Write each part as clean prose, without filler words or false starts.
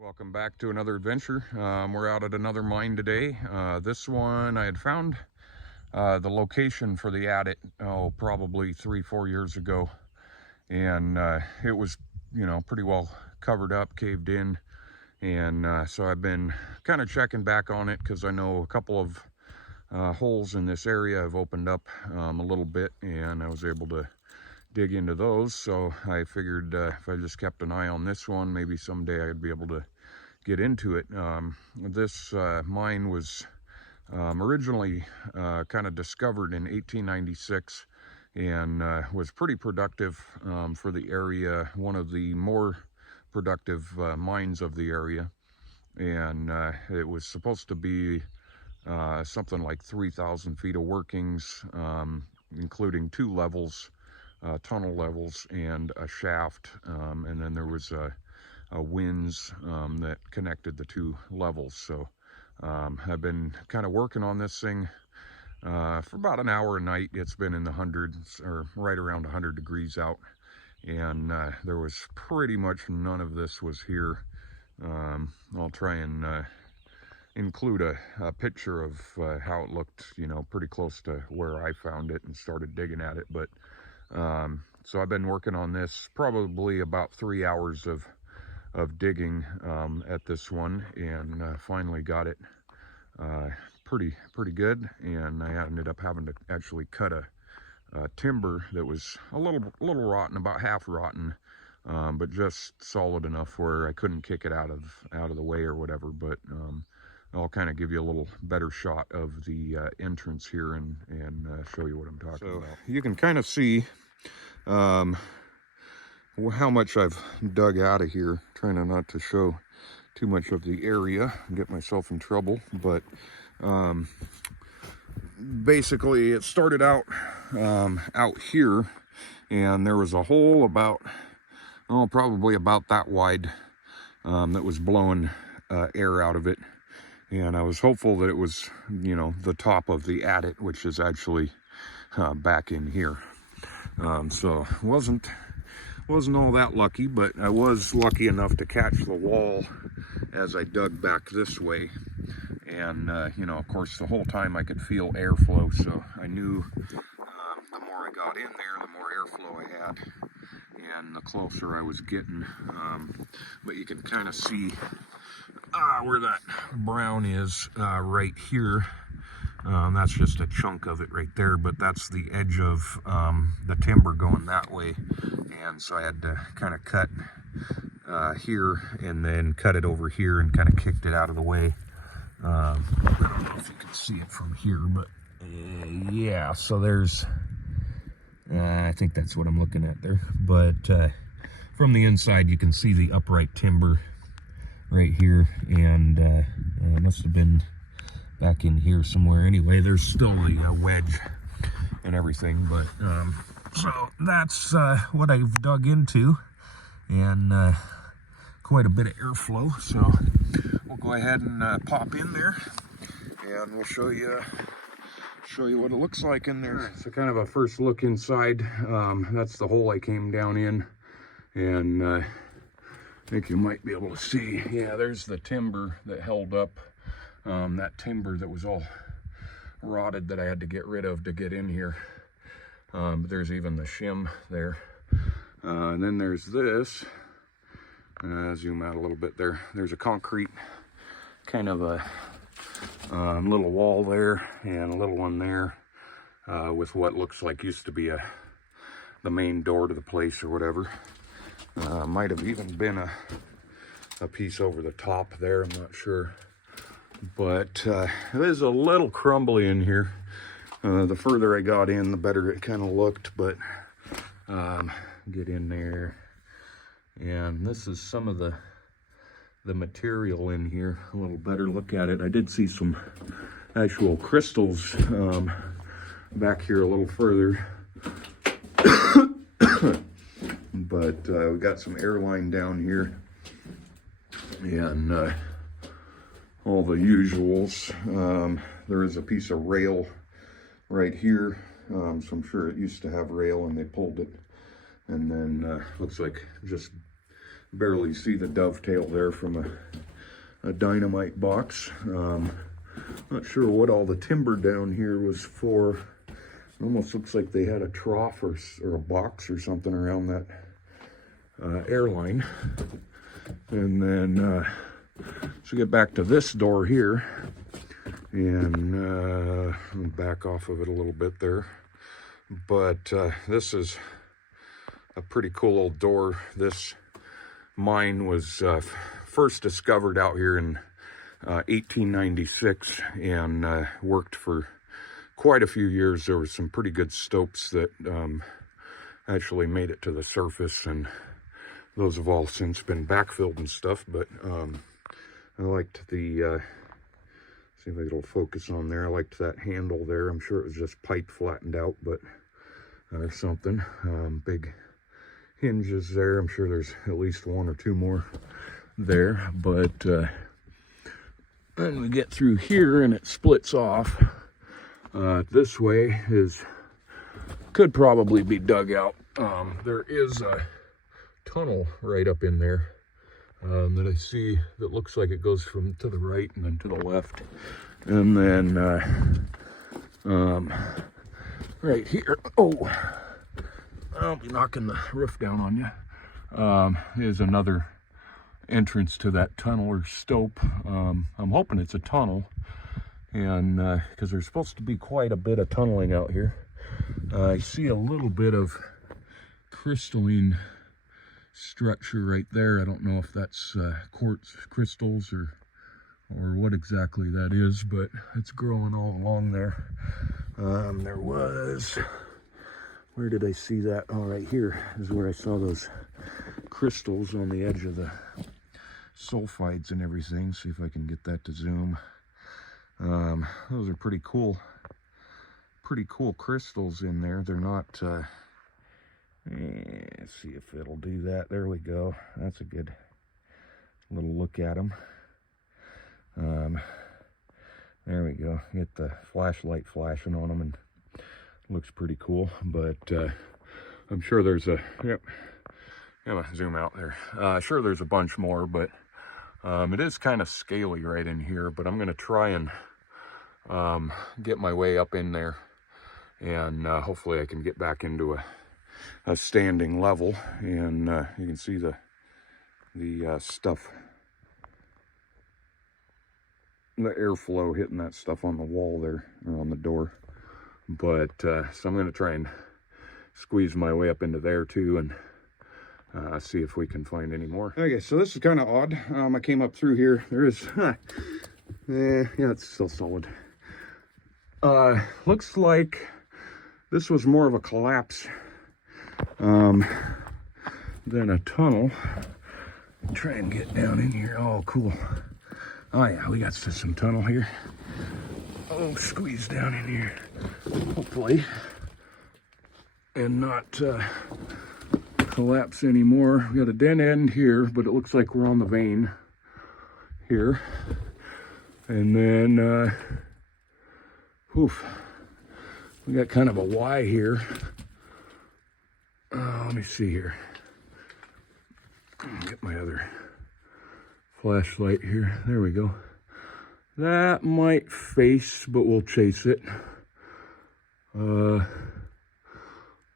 Welcome back to another adventure. We're out at another mine today. This one I had found the location for the adit, probably 3-4 years ago. And it was, pretty well covered up, caved in. And so I've been kind of checking back on it because I know a couple of holes in this area have opened up a little bit, and I was able to dig into those. So I figured if I just kept an eye on this one, maybe someday I'd be able to get into it. This mine was originally kind of discovered in 1896 and was pretty productive for the area, one of the more productive mines of the area. And it was supposed to be something like 3,000 feet of workings, including 2 levels, tunnel levels, and a shaft. And then there was winds that connected the 2 levels. So I've been kind of working on this thing for about an hour a night. It's been in the hundreds, or right around 100 degrees out, and there was pretty much none of this was here. I'll try and include a picture of how it looked, pretty close to where I found it and started digging at it. But so I've been working on this probably about 3 hours of digging at this one, and finally got it pretty good. And I ended up having to actually cut a timber that was a little rotten, about half rotten, but just solid enough where I couldn't kick it out of the way or whatever. But I'll kind of give you a little better shot of the entrance here and show you what I'm talking about. You can kind of see how much I've dug out of here, trying not to show too much of the area and get myself in trouble. But basically it started out out here, and there was a hole about probably about that wide that was blowing air out of it. And I was hopeful that it was, the top of the adit, which is actually back in here. So wasn't all that lucky, but I was lucky enough to catch the wall as I dug back this way. And of course, the whole time I could feel airflow, so I knew the more I got in there, the more airflow I had, and the closer I was getting. But you can kind of see where that brown is right here. That's just a chunk of it right there, but that's the edge of the timber going that way. And so I had to kind of cut here and then cut it over here and kind of kicked it out of the way. I don't know if you can see it from here, but yeah, so there's I think that's what I'm looking at there. But from the inside you can see the upright timber right here, and it must have been back in here somewhere. Anyway, there's still a wedge and everything, but so that's what I've dug into, and quite a bit of airflow. So we'll go ahead and pop in there, and we'll show you what it looks like in there. So kind of a first look inside. That's the hole I came down in, and I think you might be able to see, yeah, there's the timber that held up, that timber that was all rotted that I had to get rid of to get in here. There's even the shim there. And then there's this, zoom out a little bit there. There's a concrete kind of a little wall there, and a little one there with what looks like used to be the main door to the place or whatever. Might have even been a piece over the top there, I'm not sure. But it is a little crumbly in here. The further I got in, the better it kind of looked. But get in there, and this is some of the material in here. A little better look at it. I did see some actual crystals back here a little further. But we got some airline down here, and all the usuals. There is a piece of rail right here, so I'm sure it used to have rail and they pulled it. And then looks like just barely see the dovetail there from a dynamite box. Not sure what all the timber down here was for. It almost looks like they had a trough or a box or something around that airline. And then, so get back to this door here, and I'll back off of it a little bit there. But this is a pretty cool old door. This mine was first discovered out here in 1896 and worked for quite a few years. There were some pretty good stopes that actually made it to the surface, and those have all since been backfilled and stuff. But I liked the see if it'll focus on there. I liked that handle there. I'm sure it was just pipe flattened out, but or something. Big hinges there. I'm sure there's at least one or two more there. But then we get through here and it splits off. This way could probably be dug out. There is a tunnel right up in there that I see that looks like it goes from to the right and then to the left. And then right here, oh, I'll be knocking the roof down on you, is another entrance to that tunnel or stope. I'm hoping it's a tunnel, and because there's supposed to be quite a bit of tunneling out here. I see a little bit of crystalline structure right there. I don't know if that's quartz crystals or what exactly that is, but it's growing all along there. There was, where did I see that? Oh, right here is where I saw those crystals on the edge of the sulfides and everything. See if I can get that to zoom. Those are pretty cool crystals in there. They're not let's see if it'll do that. There we go. That's a good little look at them. There we go. Get the flashlight flashing on them, and looks pretty cool. But I'm sure there's a, yep, zoom out there. Sure there's a bunch more, but it is kind of scaly right in here. But I'm going to try and get my way up in there, and hopefully I can get back into a standing level, and you can see the stuff, the airflow hitting that stuff on the wall there, or on the door. But so I'm going to try and squeeze my way up into there too, and see if we can find any more. Okay, so this is kind of odd. I came up through here. There is, yeah, it's still solid. Looks like this was more of a collapse than a tunnel. Try and get down in here. Oh, cool. Oh yeah, we got some tunnel here. Oh, squeeze down in here, hopefully, and not collapse anymore. We got a dead end here, but it looks like we're on the vein here. And then, we got kind of a Y here. Let me see here. Get my other flashlight here. There we go. That might face, but we'll chase it. Oh,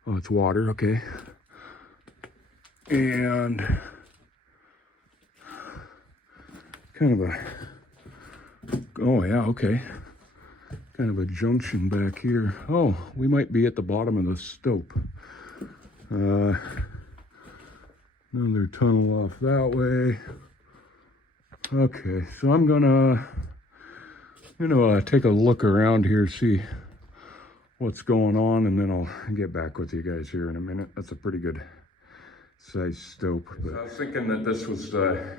it's water. Okay. And kind of a, oh yeah, okay. Kind of a junction back here. Oh, we might be at the bottom of the stope. Another tunnel off that way. Okay, so I'm gonna, take a look around here, see what's going on, and then I'll get back with you guys here in a minute. That's a pretty good size stope. But I was thinking that this was a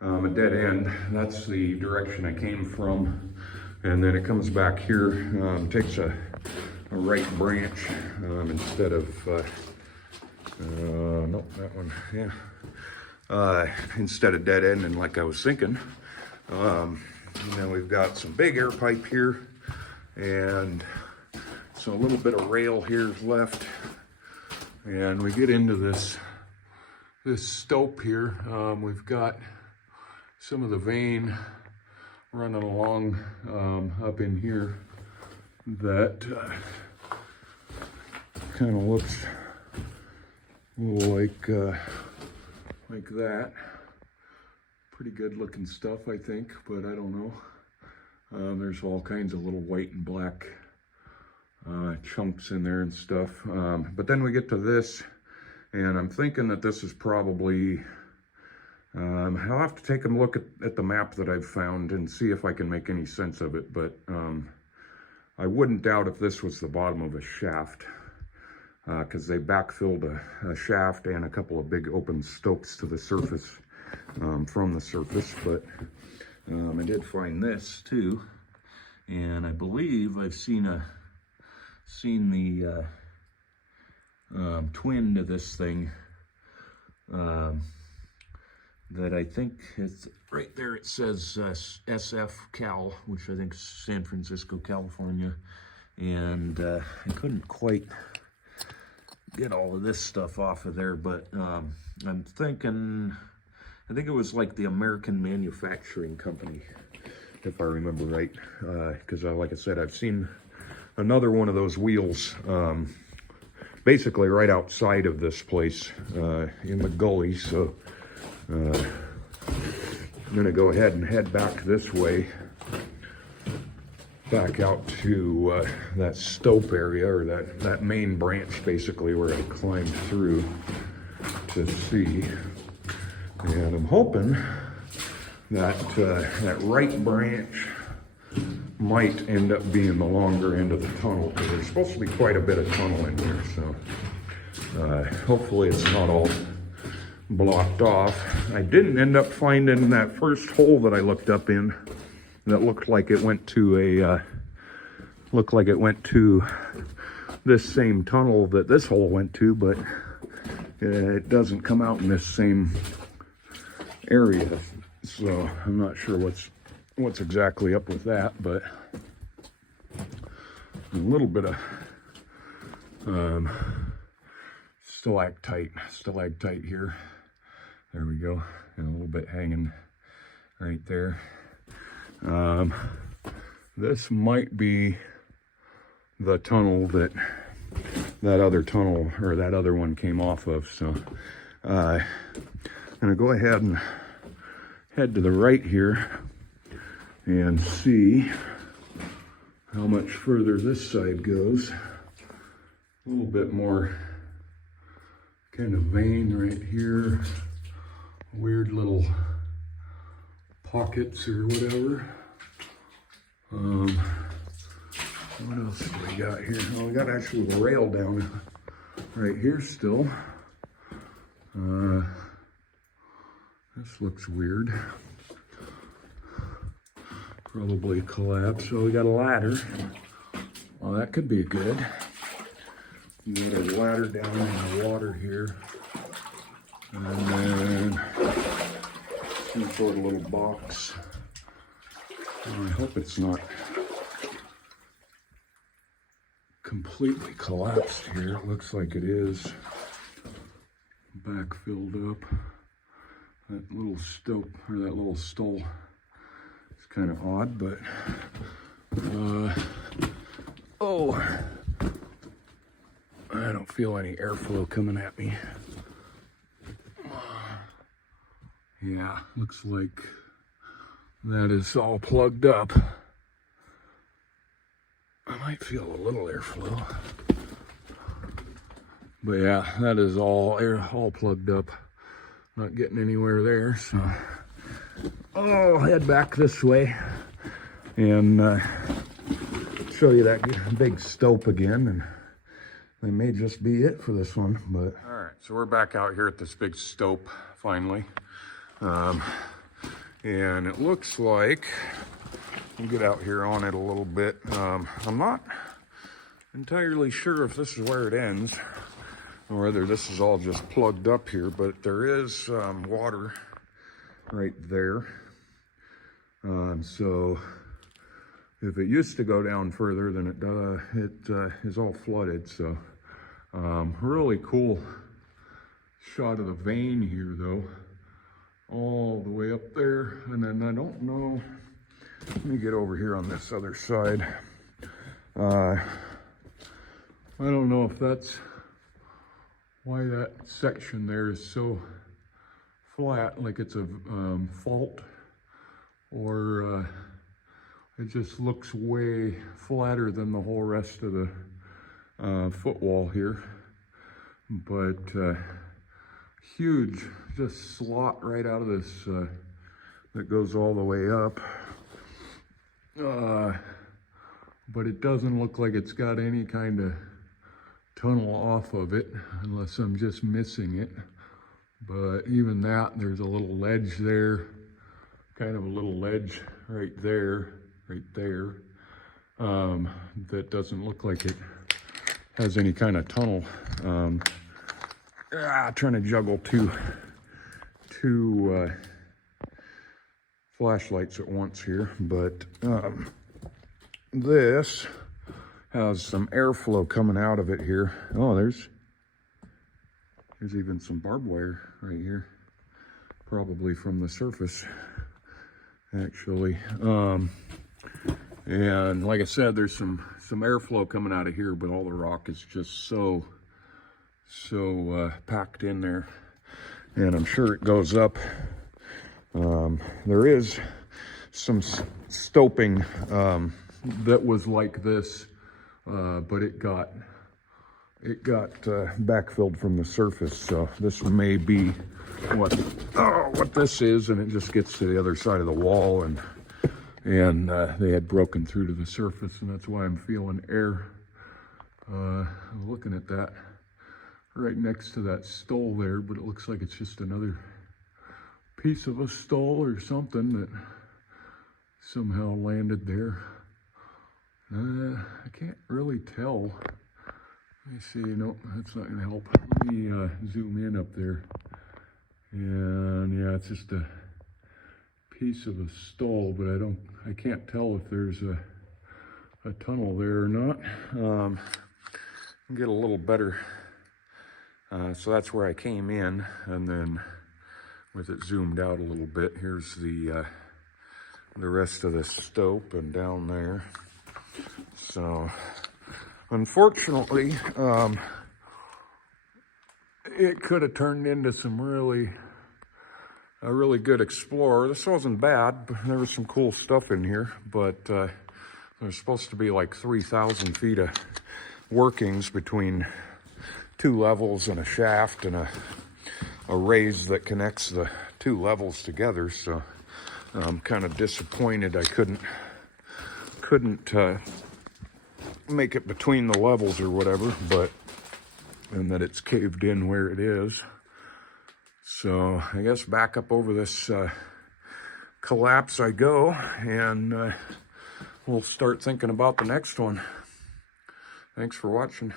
dead end. That's the direction I came from. And then it comes back here, takes a right branch instead of, nope, that one, yeah. Instead of dead end, and like I was thinking. And then we've got some big air pipe here, and so a little bit of rail here is left. And we get into this this stope here. We've got some of the vein running along up in here that kind of looks a little like that. Pretty good looking stuff, I think, but I don't know. There's all kinds of little white and black chunks in there and stuff. But then we get to this, and I'm thinking that this is probably, I'll have to take a look at the map that I've found and see if I can make any sense of it, but I wouldn't doubt if this was the bottom of a shaft, because they backfilled a shaft and a couple of big open stopes to the surface, from the surface. But I did find this too, and I believe I've seen the twin to this thing, that I think it's right there. It says SF Cal, which I think is San Francisco, California, and I couldn't quite get all of this stuff off of there, but I'm thinking, I think it was like the American Manufacturing Company, if I remember right, because like I said, I've seen another one of those wheels basically right outside of this place in the gully. So I'm gonna go ahead and head back this way, back out to that stope area, or that main branch basically, where I climbed through to see. And I'm hoping that that right branch might end up being the longer end of the tunnel, because there's supposed to be quite a bit of tunnel in here. So hopefully it's not all blocked off. I didn't end up finding that first hole that I looked up in that looked like it went to this same tunnel that this hole went to, but it doesn't come out in this same area. So I'm not sure what's exactly up with that, but a little bit of stalactite here. There we go, and a little bit hanging right there. This might be the tunnel that other tunnel, or that other one, came off of. So I'm gonna go ahead and head to the right here and see how much further this side goes. A little bit more kind of vein right here, weird little pockets or whatever. What else do we got here? Oh, we got actually the rail down right here still. This looks weird. Probably collapsed. So we got a ladder. Well, that could be good. We got a ladder down in the water here. And then some sort of little box. Oh, I hope it's not completely collapsed here. It looks like it is. Back filled up. That little stope, or that little stall, is kind of odd, but oh, I don't feel any airflow coming at me. Yeah, looks like that is all plugged up. I might feel a little airflow, but yeah, that is all plugged up. Not getting anywhere there, so I'll head back this way and show you that big stope again, and that may just be it for this one. But all right, so we're back out here at this big stope finally, and it looks like we'll get out here on it a little bit. I'm not entirely sure if this is where it ends, or whether this is all just plugged up here, but there is water right there. So if it used to go down further, then it is all flooded. So really cool shot of the vein here though, all the way up there. And then I don't know, let me get over here on this other side. I don't know if that's why that section there is so flat, like it's a fault, or it just looks way flatter than the whole rest of the footwall here. But huge, just slot right out of this that goes all the way up. But it doesn't look like it's got any kind of tunnel off of it, unless I'm just missing it. But even that, there's a little ledge there, kind of a little ledge right there, that doesn't look like it has any kind of tunnel. Trying to juggle two flashlights at once here, but this has some airflow coming out of it here. Oh, there's even some barbed wire right here, probably from the surface, actually. And like I said, there's some airflow coming out of here, but all the rock is just so packed in there, and I'm sure it goes up. There is some stoping that was like this, but it got backfilled from the surface. So this may be what this is, and it just gets to the other side of the wall, and they had broken through to the surface, and that's why I'm feeling air. I'm looking at that right next to that stole there, but it looks like it's just another piece of a stole or something that somehow landed there. I can't really tell. Let me see. Nope, that's not gonna help. Let me zoom in up there. And yeah, it's just a piece of a stole, but I can't tell if there's a tunnel there or not. Get a little better. So that's where I came in, and then with it zoomed out a little bit, here's the rest of the stope and down there. So unfortunately, it could have turned into a really good explorer. This wasn't bad, but there was some cool stuff in here, but there's supposed to be like 3,000 feet of workings between 2 levels and a shaft and a raise that connects the 2 levels together. So I'm kind of disappointed I couldn't make it between the levels or whatever, and that it's caved in where it is. So I guess back up over this collapse I go, and we'll start thinking about the next one. Thanks for watching.